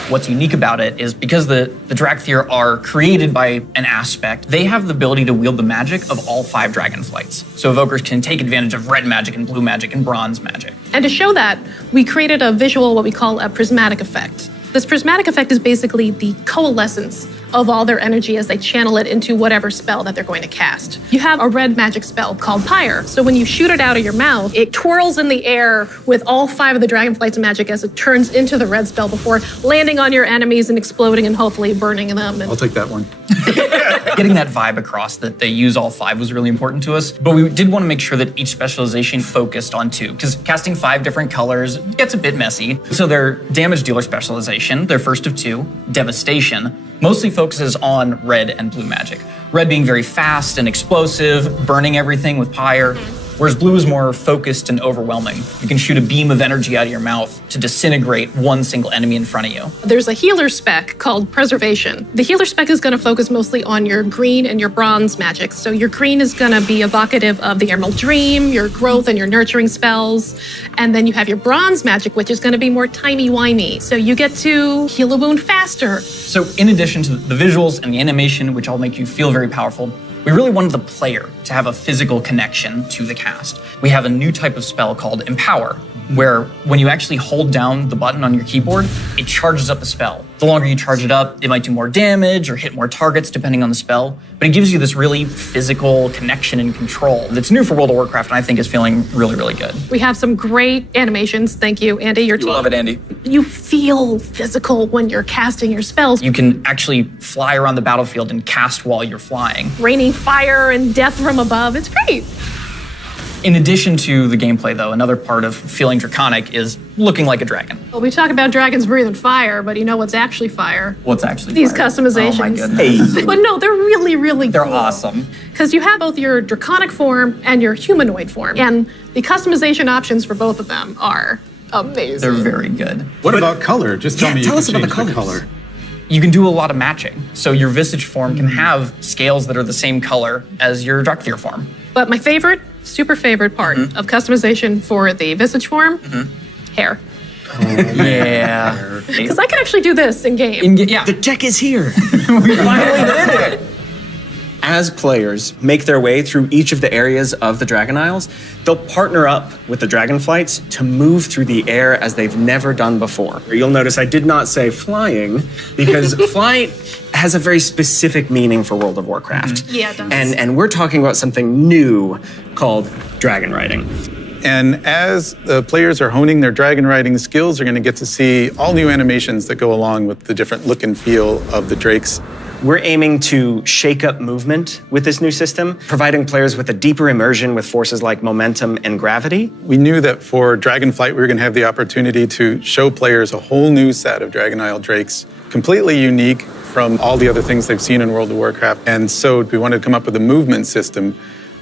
What's unique about it is because the Dracthyr are created by an aspect, they have the ability to wield the magic of all 5 dragon flights. So Evokers can take advantage of red magic and blue magic and bronze magic. And to show that, we created a visual, what we call a prismatic effect. This prismatic effect is basically the coalescence of all their energy as they channel it into whatever spell that they're going to cast. You have a red magic spell called Pyre. So when you shoot it out of your mouth, it twirls in the air with all 5 of the Dragonflight's magic as it turns into the red spell before landing on your enemies and exploding and hopefully burning them. I'll take that one. Getting that vibe across that they use all 5 was really important to us, but we did want to make sure that each specialization focused on 2, because casting 5 different colors gets a bit messy. So their damage dealer specialization, their first of 2, Devastation, mostly focuses on red and blue magic. Red being very fast and explosive, burning everything with Pyre. whereas blue is more focused and overwhelming. You can shoot a beam of energy out of your mouth to disintegrate one single enemy in front of you. There's a healer spec called Preservation. The healer spec is going to focus mostly on your green and your bronze magic. So your green is going to be evocative of the Emerald Dream, your growth and your nurturing spells. And then you have your bronze magic, which is going to be more timey-wimey. So you get to heal a wound faster. So in addition to the visuals and the animation, which all make you feel very powerful, we really wanted the player to have a physical connection to the cast. We have a new type of spell called Empower, where when you actually hold down the button on your keyboard, it charges up the spell. The longer you charge it up, it might do more damage or hit more targets depending on the spell, but it gives you this really physical connection and control that's new for World of Warcraft, and I think is feeling really, really good. We have some great animations. Thank you, Andy. Your team. Love it, Andy. You feel physical when you're casting your spells. You can actually fly around the battlefield and cast while you're flying. Raining fire and death from above. It's great. In addition to the gameplay, though, another part of feeling draconic is looking like a dragon. Well, we talk about dragons breathing fire, but you know what's actually fire? What's actually These fire? customizations. Oh my goodness. But no, they're really, really They're cool. awesome. Because you have both your draconic form and your humanoid form. And the customization options for both of them are amazing. They're very good. What about color? Just tell me you tell can us about the change color. You can do a lot of matching. So your visage form can have scales that are the same color as your Drakthir form. But my favorite, super favorite part of customization for the visage form, hair. Yeah. Because I can actually do this in game. Yeah. The tech is here. We finally did it. As players make their way through each of the areas of the Dragon Isles, they'll partner up with the Dragonflights to move through the air as they've never done before. You'll notice I did not say flying, because flight has a very specific meaning for World of Warcraft. Yeah, it does. And we're talking about something new called dragon riding. And as the players are honing their dragon riding skills, they're going to get to see all new animations that go along with the different look and feel of the drakes. We're aiming to shake up movement with this new system, providing players with a deeper immersion with forces like momentum and gravity. We knew that for Dragonflight, we were going to have the opportunity to show players a whole new set of Dragon Isle drakes, completely unique from all the other things they've seen in World of Warcraft. And so we wanted to come up with a movement system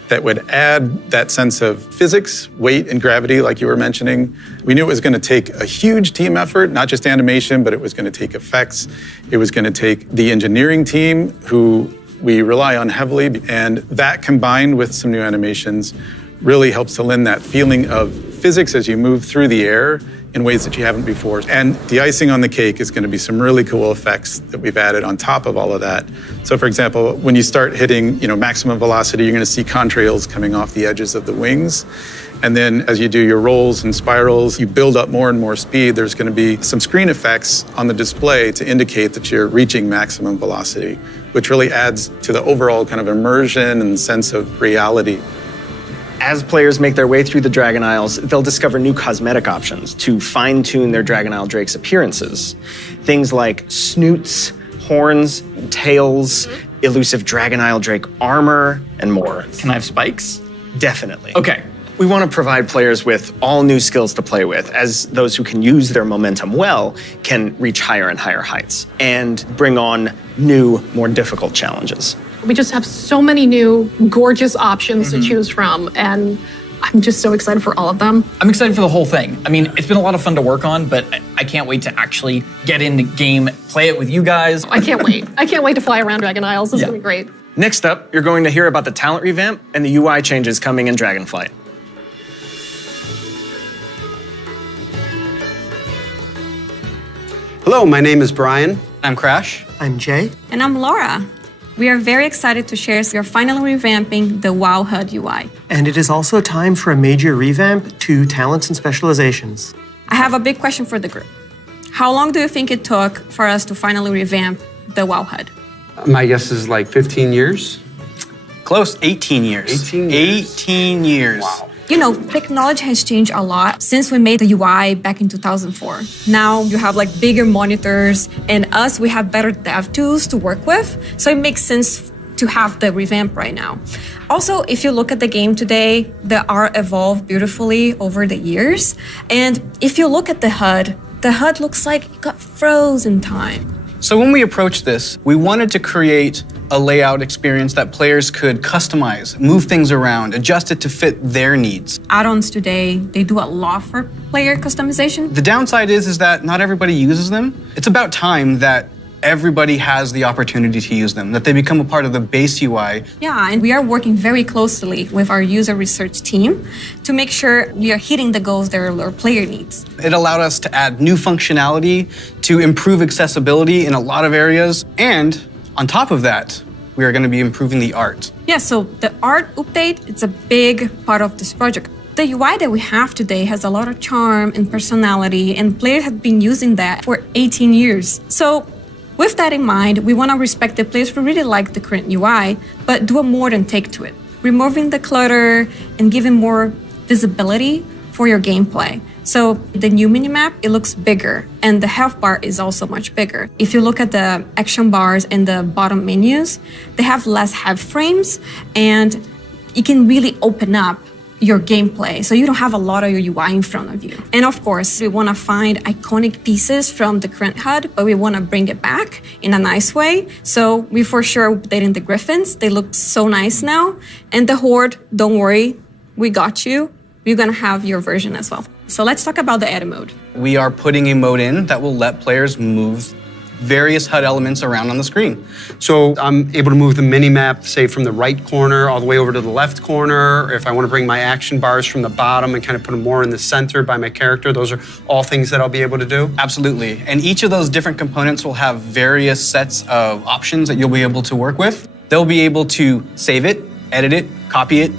that would add that sense of physics, weight, and gravity, like you were mentioning. We knew it was going to take a huge team effort, not just animation, but it was going to take effects. It was going to take the engineering team, who we rely on heavily, and that combined with some new animations really helps to lend that feeling of physics as you move through the air in ways that you haven't before. And the icing on the cake is going to be some really cool effects that we've added on top of all of that. So for example, when you start hitting, maximum velocity, you're going to see contrails coming off the edges of the wings. And then as you do your rolls and spirals, you build up more and more speed. There's going to be some screen effects on the display to indicate that you're reaching maximum velocity, which really adds to the overall kind of immersion and sense of reality. As players make their way through the Dragon Isles, they'll discover new cosmetic options to fine-tune their Dragon Isle Drake's appearances. Things like snoots, horns, tails, elusive Dragon Isle Drake armor, and more. Can I have spikes? Definitely. Okay. We want to provide players with all new skills to play with, as those who can use their momentum well can reach higher and higher heights and bring on new, more difficult challenges. We just have so many new, gorgeous options to choose from, and I'm just so excited for all of them. I'm excited for the whole thing. I mean, it's been a lot of fun to work on, but I can't wait to actually get in the game, play it with you guys. I can't wait. I can't wait to fly around Dragon Isles. It's going to be great. Next up, you're going to hear about the talent revamp and the UI changes coming in Dragonflight. Hello, my name is Brian. I'm Crash. I'm Jay. And I'm Laura. We are very excited to share we are finally revamping the WoW HUD UI. And it is also time for a major revamp to talents and specializations. I have a big question for the group. How long do you think it took for us to finally revamp the WoW HUD? My guess is like 15 years. Close, 18 years. 18 years. Wow. You know, technology has changed a lot since we made the UI back in 2004. Now you have like bigger monitors, and we have better dev tools to work with. So it makes sense to have the revamp right now. Also, if you look at the game today, the art evolved beautifully over the years. And if you look at the HUD looks like it got frozen time. So when we approached this, we wanted to create a layout experience that players could customize, move things around, adjust it to fit their needs. Add-ons today, they do a lot for player customization. The downside is that not everybody uses them. It's about time that everybody has the opportunity to use them, that they become a part of the base UI. Yeah, and we are working very closely with our user research team to make sure we are hitting the goals that our player needs. It allowed us to add new functionality, to improve accessibility in a lot of areas, and on top of that, we are going to be improving the art. Yeah, so the art update, it's a big part of this project. The UI that we have today has a lot of charm and personality, and players have been using that for 18 years. So with that in mind, we want to respect the players who really like the current UI, but do a modern take to it, removing the clutter and giving more visibility for your gameplay. So the new minimap, it looks bigger, and the health bar is also much bigger. If you look at the action bars and the bottom menus, they have less head frames, and you can really open up your gameplay, so you don't have a lot of your UI in front of you. And of course, we want to find iconic pieces from the current HUD, but we want to bring it back in a nice way. So we for sure updating the Griffins. They look so nice now. And the Horde, don't worry, we got you. You're going to have your version as well. So let's talk about the edit mode. We are putting a mode in that will let players move various HUD elements around on the screen. So I'm able to move the mini-map, say, from the right corner all the way over to the left corner. Or if I want to bring my action bars from the bottom and kind of put them more in the center by my character, those are all things that I'll be able to do? Absolutely. And each of those different components will have various sets of options that you'll be able to work with. They'll be able to save it, edit it, copy it,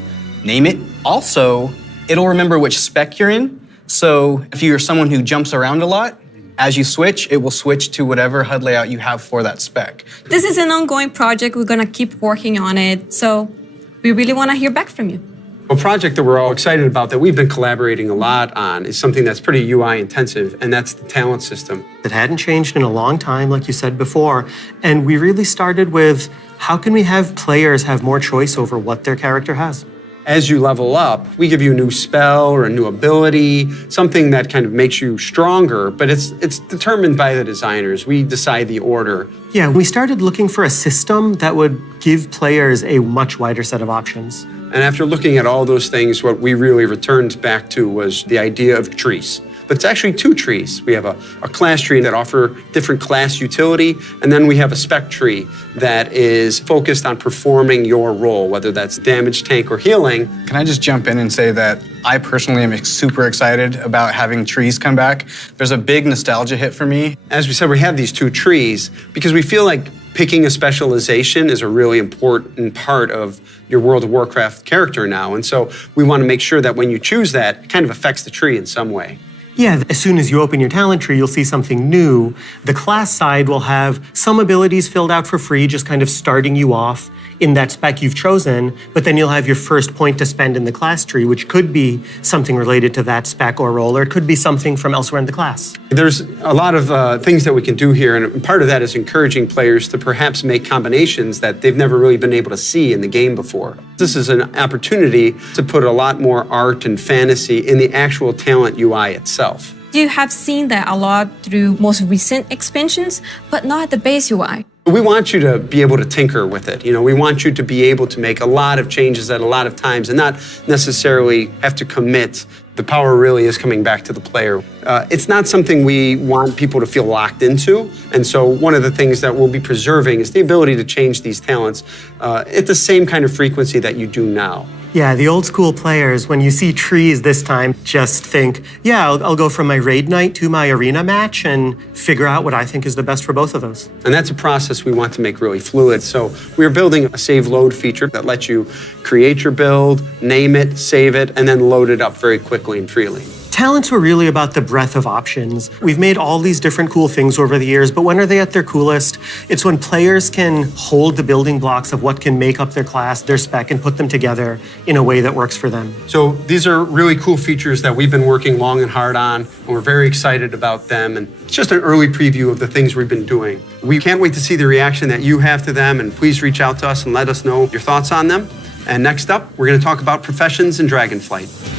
name it. Also, it'll remember which spec you're in. So if you're someone who jumps around a lot, as you switch, it will switch to whatever HUD layout you have for that spec. This is an ongoing project. We're going to keep working on it. So we really want to hear back from you. A project that we're all excited about that we've been collaborating a lot on is something that's pretty UI intensive, and that's the talent system. It hadn't changed in a long time, like you said before. And we really started with, how can we have players have more choice over what their character has? As you level up, we give you a new spell or a new ability, something that kind of makes you stronger, but it's determined by the designers. We decide the order. Yeah, we started looking for a system that would give players a much wider set of options. And after looking at all those things, what we really returned back to was the idea of trees. But it's actually two trees. We have a class tree that offer different class utility, and then we have a spec tree that is focused on performing your role, whether that's damage, tank, or healing. Can I just jump in and say that I personally am super excited about having trees come back. There's a big nostalgia hit for me. As we said, we have these two trees because we feel like picking a specialization is a really important part of your World of Warcraft character now. And so we want to make sure that when you choose that, it kind of affects the tree in some way. Yeah, as soon as you open your talent tree, you'll see something new. The class side will have some abilities filled out for free, just kind of starting you off in that spec you've chosen, but then you'll have your first point to spend in the class tree, which could be something related to that spec or role, or it could be something from elsewhere in the class. There's a lot of things that we can do here, and part of that is encouraging players to perhaps make combinations that they've never really been able to see in the game before. This is an opportunity to put a lot more art and fantasy in the actual talent UI itself. You have seen that a lot through most recent expansions, but not at the base UI. We want you to be able to tinker with it. We want you to be able to make a lot of changes at a lot of times and not necessarily have to commit. The power really is coming back to the player. It's not something we want people to feel locked into. And so one of the things that we'll be preserving is the ability to change these talents at the same kind of frequency that you do now. Yeah, the old school players, when you see trees this time, just think, yeah, I'll go from my raid night to my arena match and figure out what I think is the best for both of those. And that's a process we want to make really fluid. So we're building a save load feature that lets you create your build, name it, save it, and then load it up very quickly and freely. Talents were really about the breadth of options. We've made all these different cool things over the years, but when are they at their coolest? It's when players can hold the building blocks of what can make up their class, their spec, and put them together in a way that works for them. So these are really cool features that we've been working long and hard on, and we're very excited about them. And it's just an early preview of the things we've been doing. We can't wait to see the reaction that you have to them, and please reach out to us and let us know your thoughts on them. And next up, we're going to talk about professions in Dragonflight.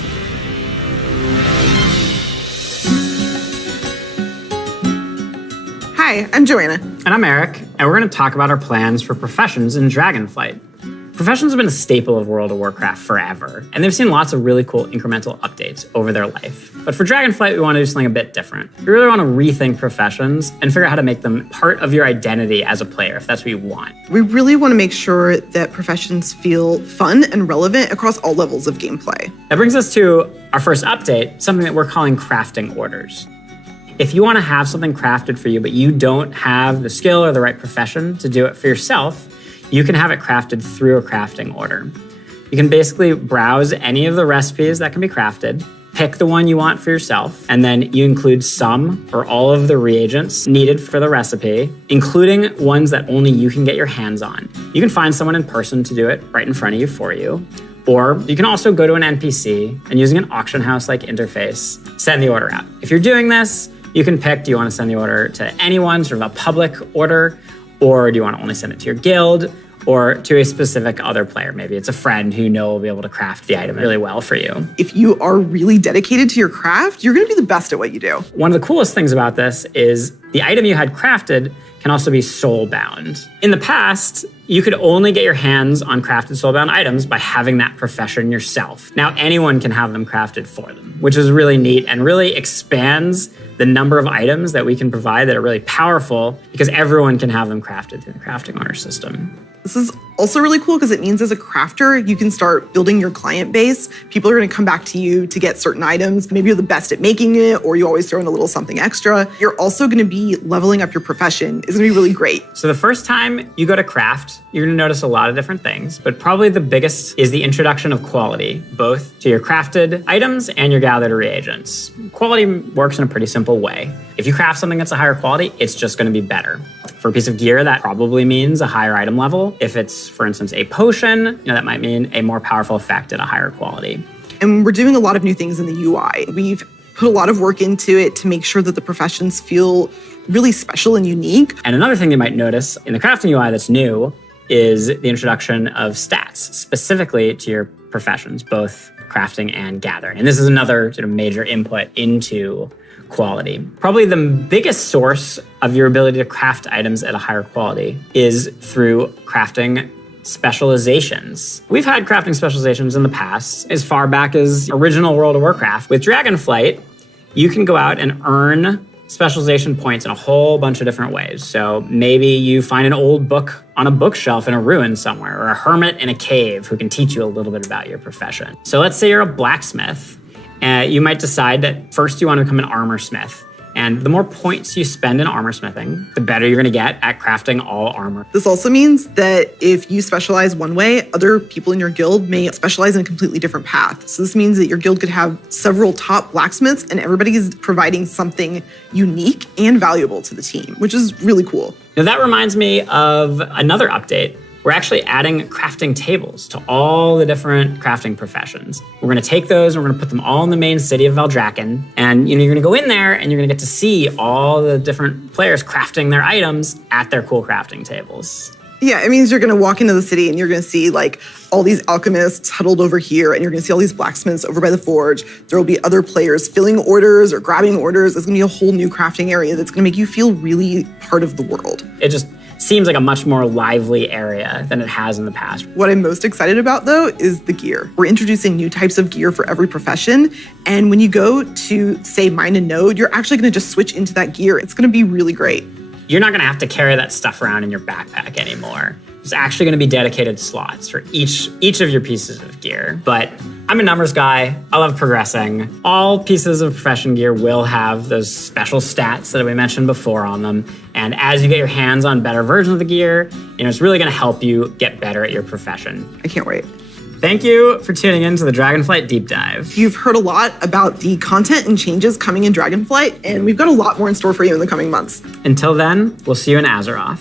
Hi, I'm Joanna. And I'm Eric, and we're going to talk about our plans for professions in Dragonflight. Professions have been a staple of World of Warcraft forever, and they've seen lots of really cool incremental updates over their life. But for Dragonflight, we want to do something a bit different. We really want to rethink professions and figure out how to make them part of your identity as a player, if that's what you want. We really want to make sure that professions feel fun and relevant across all levels of gameplay. That brings us to our first update, something that we're calling crafting orders. If you want to have something crafted for you, but you don't have the skill or the right profession to do it for yourself, you can have it crafted through a crafting order. You can basically browse any of the recipes that can be crafted, pick the one you want for yourself, and then you include some or all of the reagents needed for the recipe, including ones that only you can get your hands on. You can find someone in person to do it right in front of you for you. Or you can also go to an NPC and using an auction house-like interface, send the order out. If you're doing this, you can pick, do you want to send the order to anyone, sort of a public order, or do you want to only send it to your guild or to a specific other player? Maybe it's a friend who you know will be able to craft the item really well for you. If you are really dedicated to your craft, you're going to be the best at what you do. One of the coolest things about this is the item you had crafted can also be soul-bound. In the past, you could only get your hands on crafted soul-bound items by having that profession yourself. Now anyone can have them crafted for them, which is really neat and really expands the number of items that we can provide that are really powerful because everyone can have them crafted through the crafting order system. This is also really cool because it means as a crafter, you can start building your client base. People are going to come back to you to get certain items. Maybe you're the best at making it, or you always throw in a little something extra. You're also going to be leveling up your profession. It's going to be really great. So the first time you go to craft, you're going to notice a lot of different things, but probably the biggest is the introduction of quality, both to your crafted items and your gathered reagents. Quality works in a pretty simple way. If you craft something that's a higher quality, it's just going to be better. For a piece of gear, that probably means a higher item level. If it's, for instance, a potion, that might mean a more powerful effect at a higher quality. And we're doing a lot of new things in the UI. We've put a lot of work into it to make sure that the professions feel really special and unique. And another thing you might notice in the crafting UI that's new is the introduction of stats specifically to your professions, both crafting and gathering. And this is another sort of major input into quality. Probably the biggest source of your ability to craft items at a higher quality is through crafting specializations. We've had crafting specializations in the past, as far back as original World of Warcraft. With Dragonflight, you can go out and earn specialization points in a whole bunch of different ways. So maybe you find an old book on a bookshelf in a ruin somewhere, or a hermit in a cave who can teach you a little bit about your profession. So let's say you're a blacksmith. You might decide that first you want to become an armor smith. And the more points you spend in armor smithing, the better you're going to get at crafting all armor. This also means that if you specialize one way, other people in your guild may specialize in a completely different path. So this means that your guild could have several top blacksmiths and everybody is providing something unique and valuable to the team, which is really cool. Now that reminds me of another update. We're actually adding crafting tables to all the different crafting professions. We're going to take those and we're going to put them all in the main city of Valdrakken. And you're going to go in there and you're going to get to see all the different players crafting their items at their cool crafting tables. Yeah, it means you're going to walk into the city and you're going to see like all these alchemists huddled over here, and you're going to see all these blacksmiths over by the forge. There will be other players filling orders or grabbing orders. It's going to be a whole new crafting area that's going to make you feel really part of the world. It just seems like a much more lively area than it has in the past. What I'm most excited about, though, is the gear. We're introducing new types of gear for every profession, and when you go to, say, mine a node, you're actually going to just switch into that gear. It's going to be really great. You're not going to have to carry that stuff around in your backpack anymore. There's actually going to be dedicated slots for each of your pieces of gear. But I'm a numbers guy. I love progressing. All pieces of profession gear will have those special stats that we mentioned before on them. And as you get your hands on better versions of the gear, it's really going to help you get better at your profession. I can't wait. Thank you for tuning in to the Dragonflight Deep Dive. You've heard a lot about the content and changes coming in Dragonflight, and we've got a lot more in store for you in the coming months. Until then, we'll see you in Azeroth.